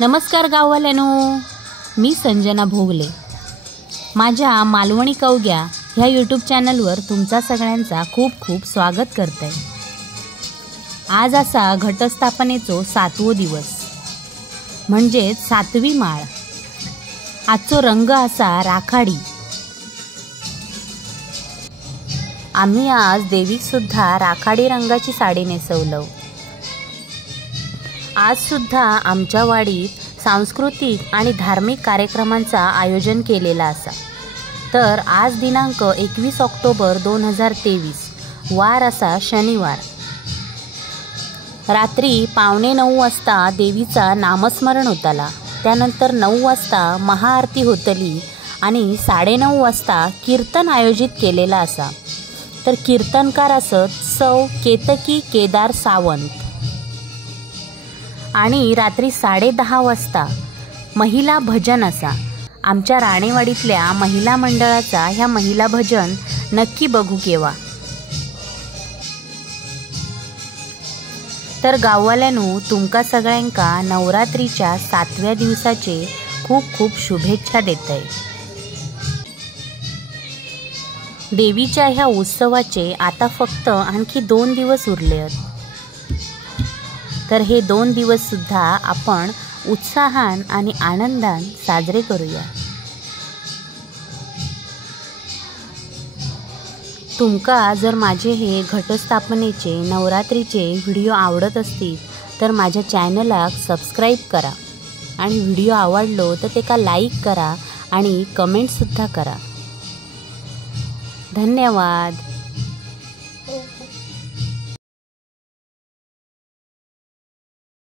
नमस्कार गाववाल्यांनो, मी संजना भोगले। माझ्या मालवणी कवग्या ह्या यूट्यूब चॅनलवर तुमचा सगळ्यांचा खूप खूप स्वागत करते। आज असा घटस्थापनेचो 7वो दिवस म्हणजे 7वी माळ। आजचो रंग असा राखाडी। आम्ही आज देवीक सुद्धा राखाडी रंगाची साडी नेसवलो। आज सुद्धा आमच्या वाडीत सांस्कृतिक आणि धार्मिक कार्यक्रमांचा आयोजन केलेला असा। तर आज दिनांक 21 ऑक्टोबर 2023 वार असा शनिवार। रात्री 8:45 वाजता देवीचा नामस्मरण होताला। त्यानंतर 9 वाजता महाआरती होतली आणि 9:30 वाजता कीर्तन आयोजित केलेला असा। तर कीर्तनकार असत सौ केतकी केदार सावंत। आणि रात्री 10:30 वाजता महिला भजन असा। आमच्या राणेवाडीतल्या महिला मंडळाचा ह्या महिला भजन नक्की बघू केवा। तर गाववाल्यांनो, तुमका सगळ्यांका नवरात्रीच्या 7व्या दिवसाचे खूप खूप शुभेच्छा देतय। देवीच्या ह्या उत्सवाचे आता फक्त आणखी 2 दिवस उरले आहेत। तर हे 2 दिवस सुद्धा आपण उत्साहान आणि आनंदान साजरे करूया। तुमका जर माझे हे घटस्थापनेचे नवरात्रीचे व्हिडिओ आवडत असतील तर माझ्या चॅनलाक सबस्क्राईब करा आणि व्हिडिओ आवडलो तर तेका लाईक करा आणि कमेंट सुद्धा करा। धन्यवाद।